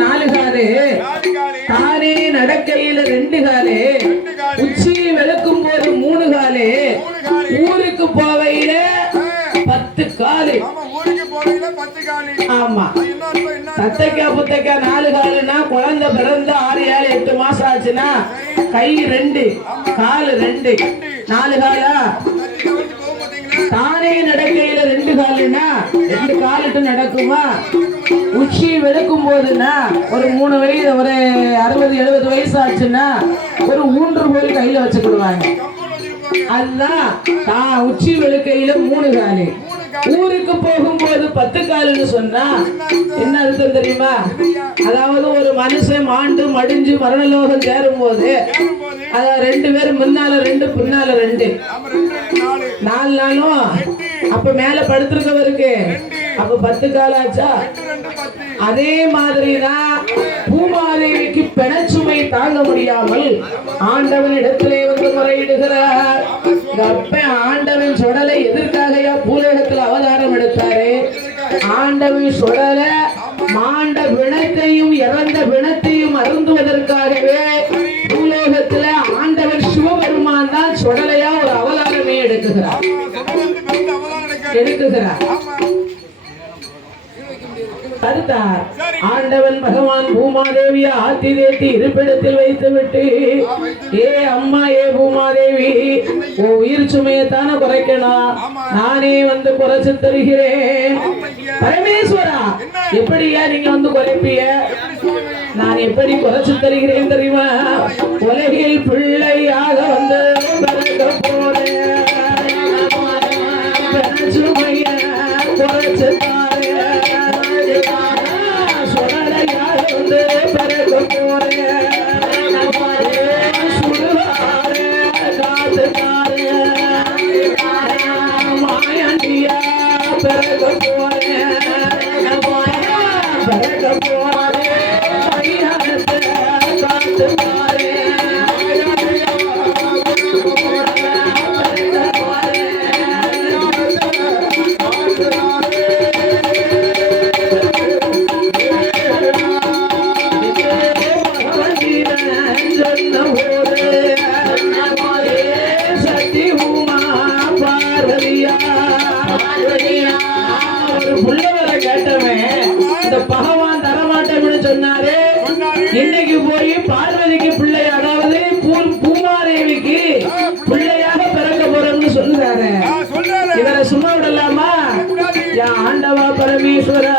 நாலு காலு தானே நடக்கையில ரெண்டு காலு ரெண்டு காலு உச்சி போது மூணு காலு மூணு ஊருக்கு போவையில பத்து காலு ஆமா. ஆமா தத்தைக்கா புத்தைக்கா நாலு காலுன்னா குழந்தை பிறந்து ஆறு ஏழு எட்டு மாசம் ஆச்சுன்னா கை ரெண்டு காலு ரெண்டு. நாலு காலா தானே நடக்கையில ரெண்டு காலுன்னா ரெண்டு காலிட்டு நடக்குமா? வெளுக்கும் போதுன்னா ஒரு மூணு வயது ஒரு அறுபது எழுபது வயசு ஆச்சுன்னா ஒரு மூன்று கோல் கையில வச்சுக்கிடுவாங்க. அதுதான் தான் உச்சி வெளுக்கையில மூணு காலி. ஊருக்கு போகும்போது பத்து கால்னு சொன்னா என்ன அர்த்தம் தெரியுமா? அதாவது ஒரு மனுஷன் மாண்டு மடிஞ்சு மரணலோகம் சேரும் போது ஏறும்போது அத ரெண்டு பேரும் முன்னால ரெண்டு பின்னால ரெண்டு. நாலு நாளும் அப்ப மேல படுத்திருக்கவருக்கு அப்ப பத்து காலாச்சா அதே மாதிரிதான் பூமாதேவிக்கு பெணச்சுமை தாங்க முடியாமல் ஆண்டவன் இடத்திலே வந்து முறையிடுகிறார். அப்ப ஆண்டவன் சுடலை எதற்காகயா பூலோகத்துல அவதாரம் எடுத்தாரு? ஆண்டவன் சுடலை மாண்ட பிணத்தையும் இறந்த பிணத்தையும் அருந்துவதற்காகவே பூலோகத்துல ஆண்டவன் சிவபெருமான் தான் சுடலையா ஒரு அவதாரமே எடுக்குகிறார். அவதான் தடுத்தார் ஆண்டவன் பகவான் பூமாதேவியை ஆத்தி தேத்தி இருப்பிடத்தில் வைத்து விட்டு ஏ அம்மா ஏ பூமாதேவி உன் உயிர் சுமையத்தான குறைக்கணும் நானே வந்து குறைச்சு தருகிறேன். பரமேஸ்வரா எப்படியா நீங்க வந்து குறைப்பிய நான் எப்படி குறைச்சு தருகிறேன் தெரியுமா? உலகில் பிள்ளை Bye, boy. கேள்வியை கேட்டவன் இந்த இன்னைக்கு போய் பார்வதிக்கு பிள்ளை அதாவது பூமாதேவிக்கு பிள்ளையாக பிறக்க போறோம்னு சொல்லுறாரு சும்மா விடலாமா? ஆண்டவா பரமேஸ்வரா